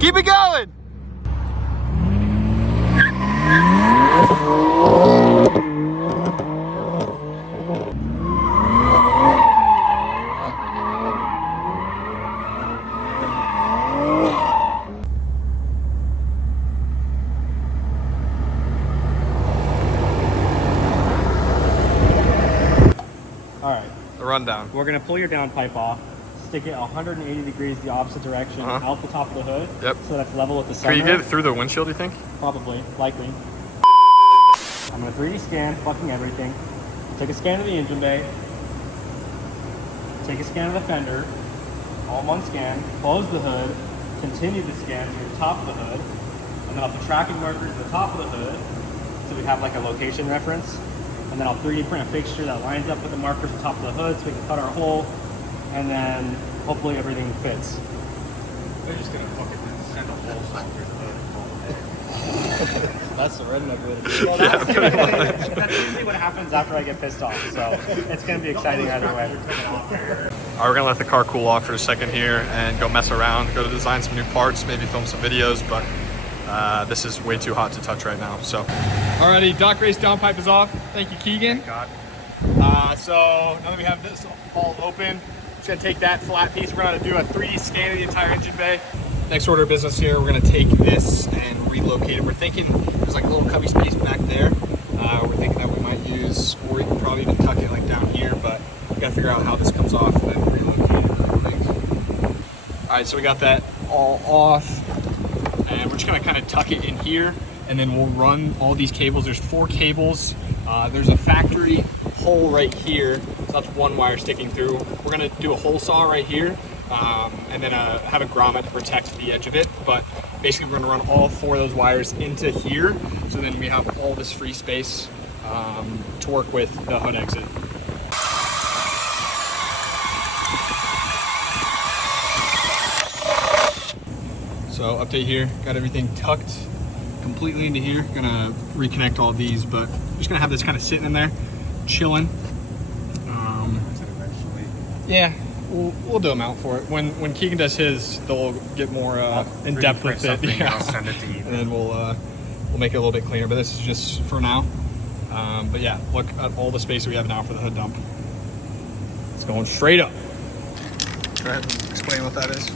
Keep it going. All right. The rundown. We're gonna pull your downpipe off, stick it 180 degrees the opposite direction out the top of the hood. Yep. So that's level with the sunroof. Can you get it through the windshield, you think? Probably, likely. I'm gonna 3D scan fucking everything. Take a scan of the engine bay. Take a scan of the fender. All in one scan. Close the hood. Continue the scan to the top of the hood. And then I'll put tracking markers at the top of the hood, so we have like a location reference. And then I'll 3D print a fixture that lines up with the markers at the top of the hood so we can cut our hole. And then hopefully everything fits. They're just gonna fucking send a hole saw through the hood. That's the redneck way to do it. Well, that's usually what happens after I get pissed off. So it's gonna be exciting either way. All right, we're gonna let the car cool off for a second here and go mess around, go to design some new parts, maybe film some videos, but this is way too hot to touch right now. So, alrighty, Doc Race downpipe is off. Thank you, Keegan. God. So now that we have this all open, just gonna take that flat piece. We're gonna do a 3D scan of the entire engine bay. Next order of business here, we're gonna take this and relocate it. We're thinking there's like a little cubby space back there. We're thinking that we might use, or we can probably even tuck it like down here, but we gotta figure out how this comes off and then relocate it. All right, so we got that all off, and we're just gonna kind of tuck it in here, and then we'll run all these cables. There's 4 cables. There's a factory hole right here, so that's 1 wire sticking through. We're gonna do a hole saw right here, and then have a grommet to protect the edge of it. But basically we're gonna run all 4 of those wires into here, so then we have all this free space to work with the hood exit. So update here, got everything tucked completely into here. Gonna reconnect all these, but just gonna have this kind of sitting in there, chilling. Yeah, we'll do a mount for it. When Keegan does his, they'll get more in depth with it. Yeah. I'll send it to you. And then we'll make it a little bit cleaner. But this is just for now. But yeah, look at all the space that we have now for the hood dump. It's going straight up. Go ahead and explain what that is.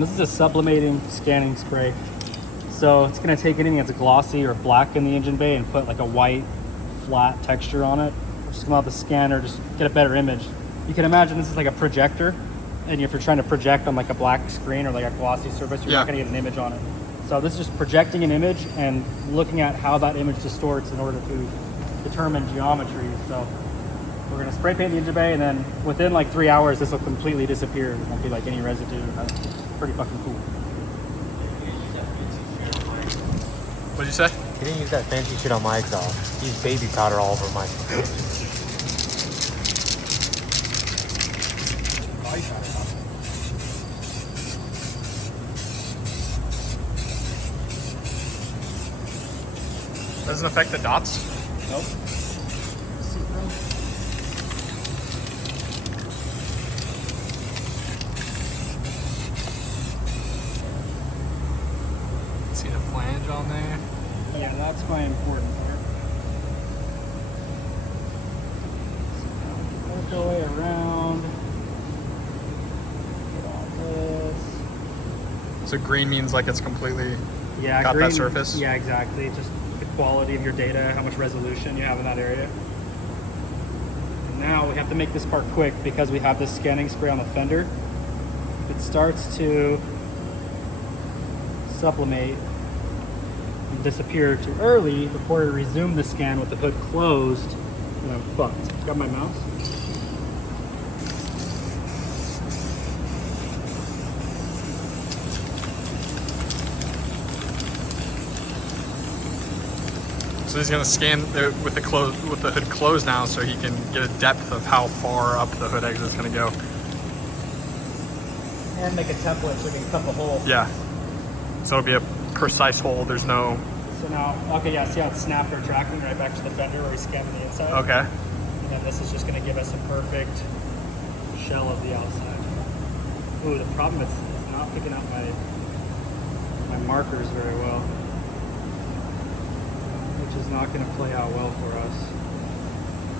This is a sublimating scanning spray. So it's going to take anything that's glossy or black in the engine bay and put like a white, flat texture on it. Just come out the scanner, just get a better image. You can imagine this is like a projector, and if you're trying to project on like a black screen or like a glossy surface, you're not going to get an image on it. So this is just projecting an image and looking at how that image distorts in order to determine geometry. So we're going to spray paint the engine bay, and then within like 3 hours, this will completely disappear. There won't be like any residue. That's pretty fucking cool. What'd you say? You didn't use that fancy shit on my exhaust. Use baby powder all over my. Doesn't affect the dots? Nope. See the flange on there? Yeah, that's my important part. So work our way around. Get all this. So green means like it's completely Yeah, got green, that surface? Yeah, exactly. Just the quality of your data, how much resolution you have in that area. And now we have to make this part quick because we have this scanning spray on the fender. If it starts to sublimate and disappear too early before we resume the scan with the hood closed, then I'm fucked. Got my mouse? So he's gonna scan with the hood closed now, so he can get a depth of how far up the hood exit is gonna go. And make a template so we can cut the hole. Yeah. So it'll be a precise hole. There's no. So now, okay, yeah, see how it's snapped our tracking right back to the fender where we scanned the inside? Okay. And then this is just gonna give us a perfect shell of the outside. Ooh, the problem is it's not picking up my my markers very well, which is not going to play out well for us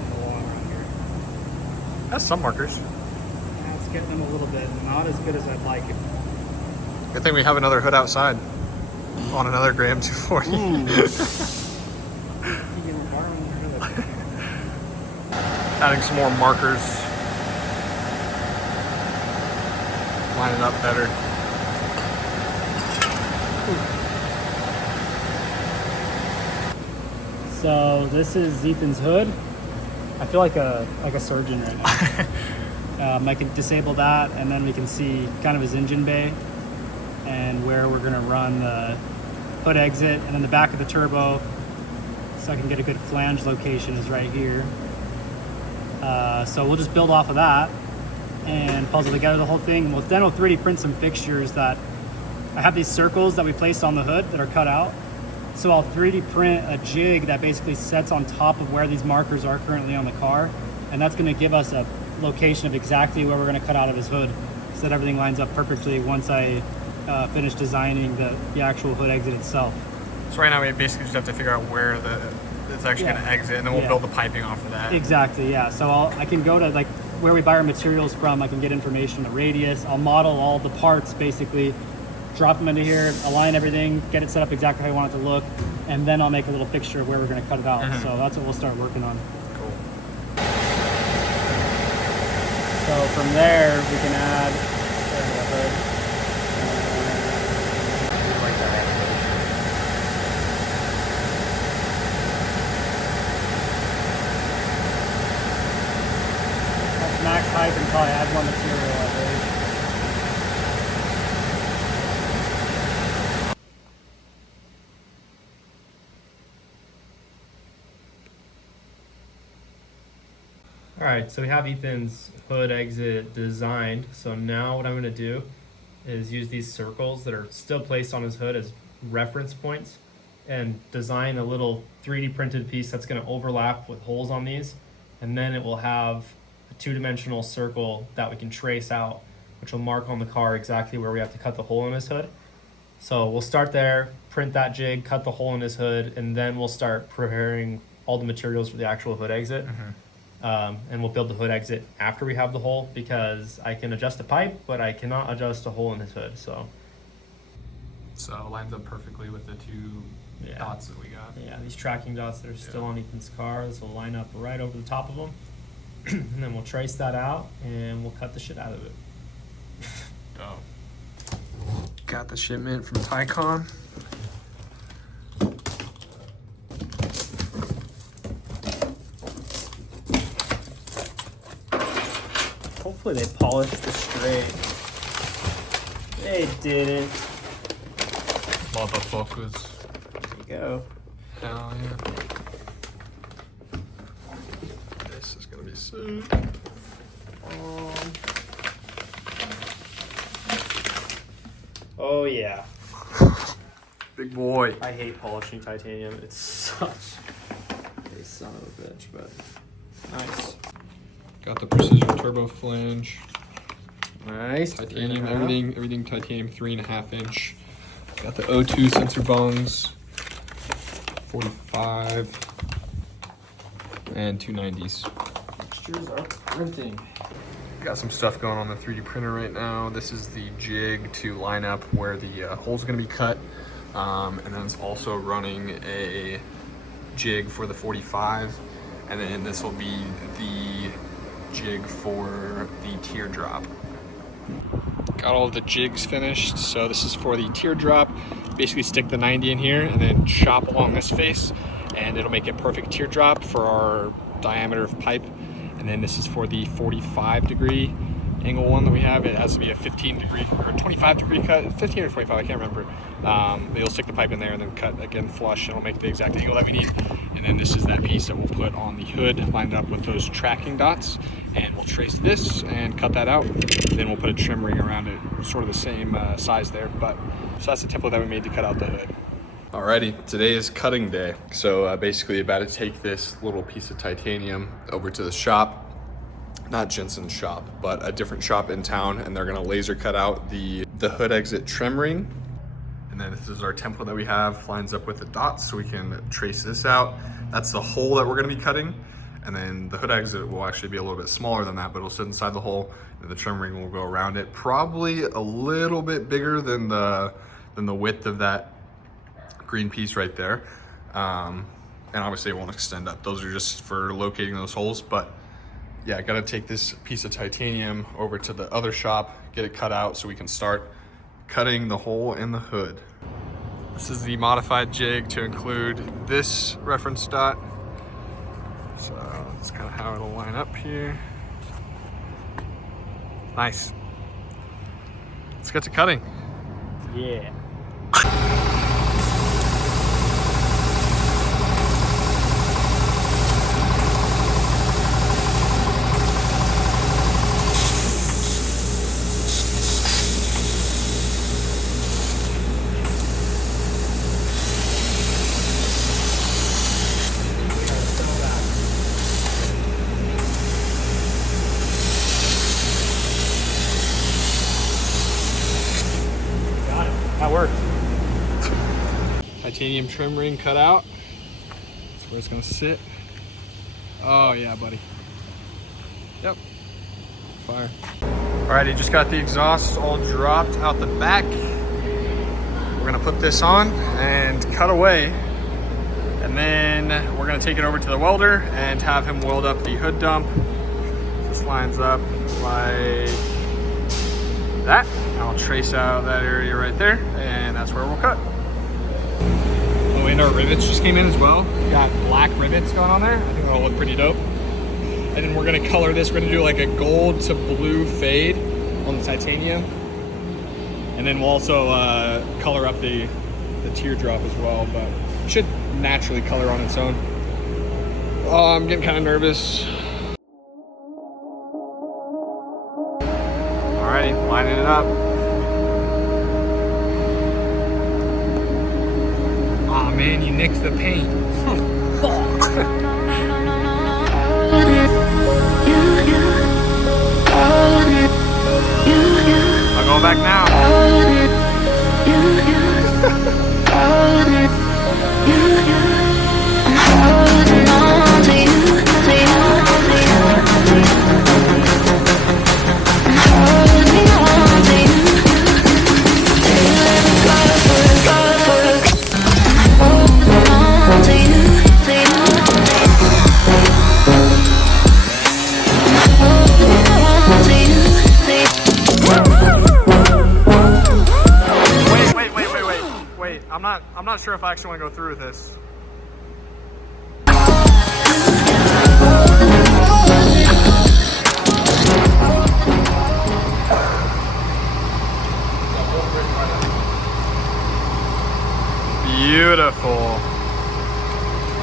in the long run here. That's some markers. Yeah, it's getting them a little bit, not as good as I'd like it. Good thing we have another hood outside on another Graham 240. Adding some more markers. Line it up better. So this is Ethan's hood. I feel like a surgeon right now. I can disable that, and then we can see kind of his engine bay and where we're gonna run the hood exit, and then the back of the turbo, so I can get a good flange location is right here. So we'll just build off of that and puzzle together the whole thing. Then we'll 3D print some fixtures that I have these circles that we placed on the hood that are cut out. So I'll 3D print a jig that basically sets on top of where these markers are currently on the car, and that's going to give us a location of exactly where we're going to cut out of his hood, so that everything lines up perfectly once I finish designing the actual hood exit itself. So right now we basically just have to figure out where it's actually going to exit, and then we'll build the piping off of that. Exactly, yeah. So I can go to like where we buy our materials from. I can get information, the radius. I'll model all the parts basically, drop them into here, align everything, get it set up exactly how I want it to look, and then I'll make a little fixture of where we're going to cut it out. So that's what we'll start working on. Cool. So from there we can add the hood. Max height and probably add more material, I think. All right, so we have Ethan's hood exit designed. So now what I'm gonna do is use these circles that are still placed on his hood as reference points and design a little 3D printed piece that's gonna overlap with holes on these. And then it will have a two-dimensional circle that we can trace out, which will mark on the car exactly where we have to cut the hole in his hood. So we'll start there, print that jig, cut the hole in his hood, and then we'll start preparing all the materials for the actual hood exit. And we'll build the hood exit after we have the hole, because I can adjust the pipe, but I cannot adjust a hole in his hood. So it lines up perfectly with the two dots that we got. yeah, these tracking dots that are still on Ethan's car, this will line up right over the top of them. And then we'll trace that out and we'll cut the shit out of it. Got the shipment from Tycon. Hopefully they polished the straight. They didn't. Motherfuckers. There you go. Hell yeah. This is gonna be sick. Oh yeah. Big boy. I hate polishing titanium. It's such a son of a bitch, but nice. Got the precision turbo flange. Nice. Titanium, everything titanium, 3.5 inch. Got the O2 sensor bungs, 45 and 290s. Fixtures are printing. Got some stuff going on the 3D printer right now. This is the jig to line up where the hole's gonna be cut. And then it's also running a jig for the 45. And then this will be the jig for the teardrop. Got all of the jigs finished. So this is for the teardrop. Basically stick the 90 in here and then chop along this face, and it'll make a perfect teardrop for our diameter of pipe. And then this is for the 45 degree angle one that we have. It has to be a 15 degree or 25 degree cut, 15 or 25, I can't remember. But you'll stick the pipe in there and then cut again flush, and it'll make the exact angle that we need. And then this is that piece that we'll put on the hood, lined up with those tracking dots. And we'll trace this and cut that out. Then we'll put a trim ring around it, sort of the same size there. So that's the template that we made to cut out the hood. Alrighty, today is cutting day. So basically about to take this little piece of titanium over to the shop, not Jensen's shop, but a different shop in town, and they're gonna laser cut out the hood exit trim ring. And And then this is our template that we have, lines up with the dots, so we can trace this out. That's the hole that we're gonna be cutting. And then the hood exit will actually be a little bit smaller than that, but it'll sit inside the hole, and the trim ring will go around it. Probably a little bit bigger than the width of that green piece right there. And obviously it won't extend up. Those are just for locating those holes. But yeah, I gotta take this piece of titanium over to the other shop, get it cut out so we can start cutting the hole in the hood. This is the modified jig to include this reference dot. So that's kind of how it'll line up here. Nice. Let's get to cutting. Yeah. That worked. Titanium trim ring cut out. That's where it's gonna sit. Oh yeah, buddy. Yep. Fire. Alrighty, just got the exhaust all dropped out the back. We're gonna put this on and cut away. And then we're gonna take it over to the welder and have him weld up the hood dump. This lines up like that. I'll trace out that area right there, and that's where we'll cut. Oh, and our rivets just came in as well. We got black rivets going on there. I think that'll look pretty dope. And then we're gonna color this. We're gonna do like a gold to blue fade on the titanium. And then we'll also color up the teardrop as well, but it should naturally color on its own. Oh, I'm getting kind of nervous. Alrighty, lining it up. Oh man, you nicked the paint. I'll go back now. I'm not sure if I actually want to go through with this. Beautiful.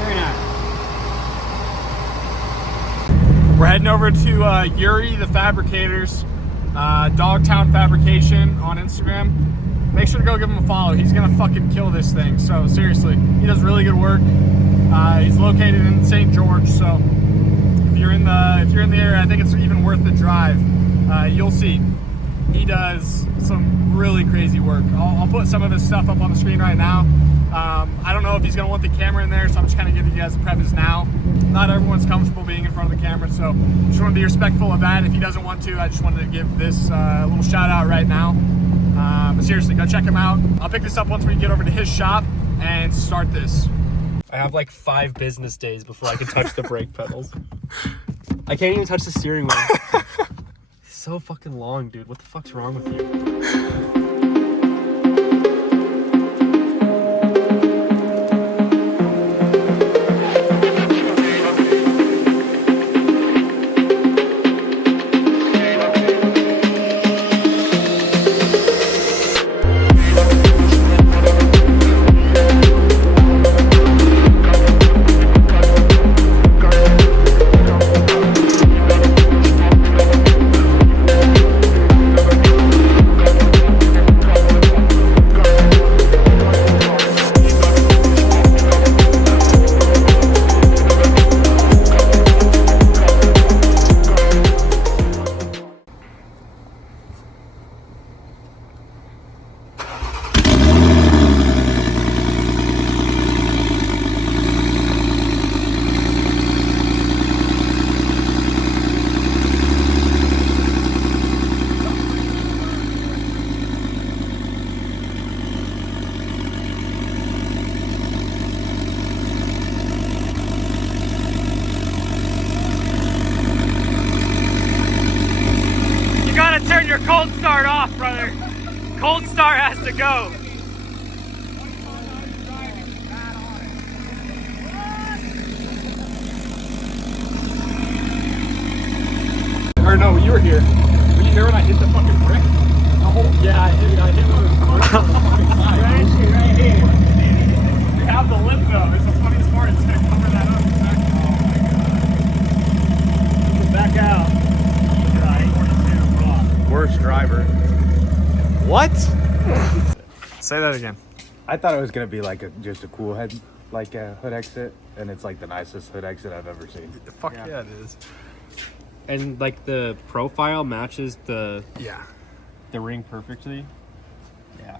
Very nice. We're heading over to Yuri the Fabricators, Dogtown Fabrication on Instagram. Make sure to go give him a follow. He's gonna fucking kill this thing. So seriously, he does really good work. He's located in St. George, so if you're in the area, I think it's even worth the drive. You'll see. He does some really crazy work. I'll put some of his stuff up on the screen right now. I don't know if he's gonna want the camera in there, so I'm just kind of giving you guys the preface now. Not everyone's comfortable being in front of the camera, so just want to be respectful of that. If he doesn't want to, I just wanted to give this little shout out right now. But seriously, go check him out. I'll pick this up once we get over to his shop and start this. I have like 5 business days before I can touch the brake pedals. I can't even touch the steering wheel. It's so fucking long, dude. What the fuck's wrong with you? brother. Cold Star has to go. Or no, you were here. Were you here when I hit the fucking brick? Yeah, I hit one of the bricks on the fucking side. Right here. You have the lip though. It's the funniest part. It's gonna cover that up. Back out. Worst driver. What? Say that again. I thought it was gonna be like just a cool head, like a hood exit, and it's like the nicest hood exit I've ever seen. Fuck yeah, it is. And like the profile matches the Yeah. ring perfectly. Yeah.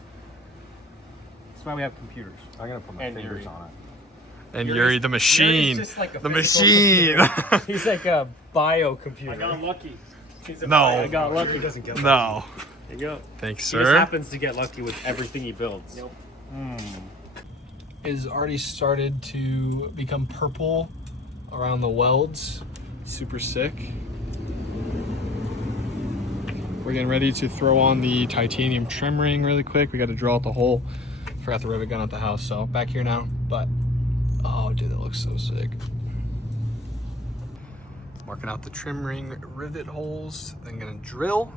That's why we have computers. I'm gonna put my And fingers Yuri. on it. And Yuri, the machine. Just like a The physical machine. computer. He's like a bio computer. I got lucky. No. I got lucky. Doesn't get No. There you go. Thanks, He just sir. happens to get lucky with everything he builds. Yep. Is already started to become purple around the welds. Super sick. We're getting ready to throw on the titanium trim ring really quick. We got to drill out the hole. Forgot the rivet gun at the house, so back here now. But oh, dude, that looks so sick. Marking out the trim ring rivet holes. Then gonna drill.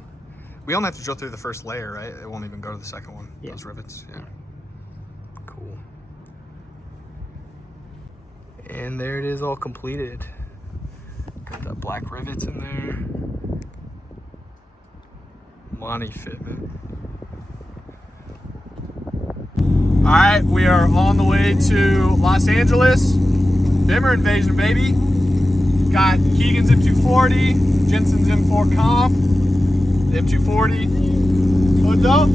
We only have to drill through the first layer, right? It won't even go to the second one. Yeah. Those rivets. Yeah. Cool. And there it is, all completed. Got the black rivets in there. Money fitment. All right, we are on the way to Los Angeles. Bimmer invasion, baby. Got Keegan's M240, Jensen's M4 comp, the M240. Hood up.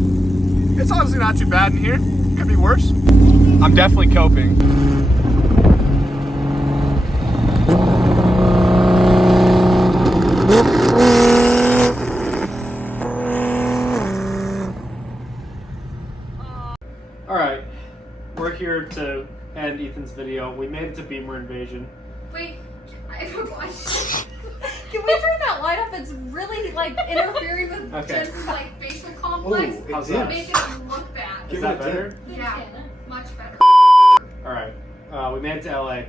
It's honestly not too bad in here. Could be worse. I'm definitely coping. All right, we're here to end Ethan's video. We made it to Beamer Invasion. Wait, I have a question. Can we turn that light off? It's really like interfering with Okay. Jensen's like facial complex. How's It that? makes it look bad. Is that better? Yeah, much better. All right, we made it to LA.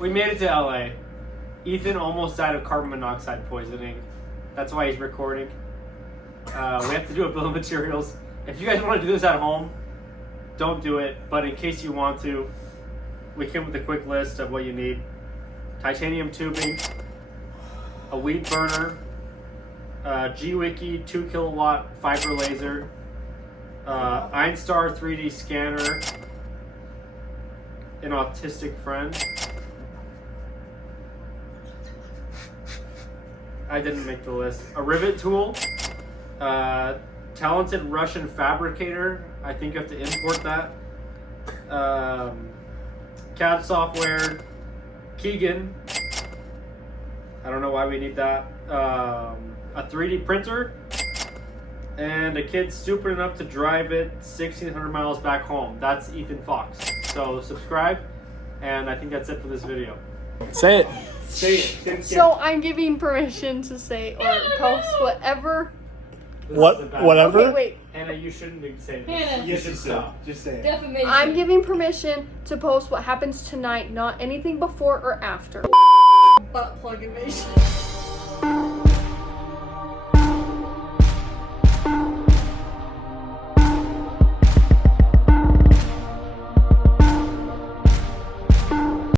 We made it to LA. Ethan almost died of carbon monoxide poisoning. That's why he's recording. We have to do a bill of materials. If you guys want to do this at home, don't do it. But in case you want to, we came with a quick list of what you need. Titanium tubing, a weed burner, G-Wiki 2 kilowatt fiber laser, Einstar 3D scanner, an autistic friend. I didn't make the list. A rivet tool, talented Russian fabricator. I think you have to import that. CAD software, Keegan. I don't know why we need that. A 3D printer, and a kid stupid enough to drive it 1,600 miles back home. That's Ethan Fox. So subscribe, and I think that's it for this video. Say it. Say it. So I'm giving permission to say or post whatever. Whatever? Okay, wait. Hannah, you shouldn't be saying this. Hannah. You should stop. Just say it. Defamation. I'm giving permission to post what happens tonight, not anything before or after. butt plug invasion.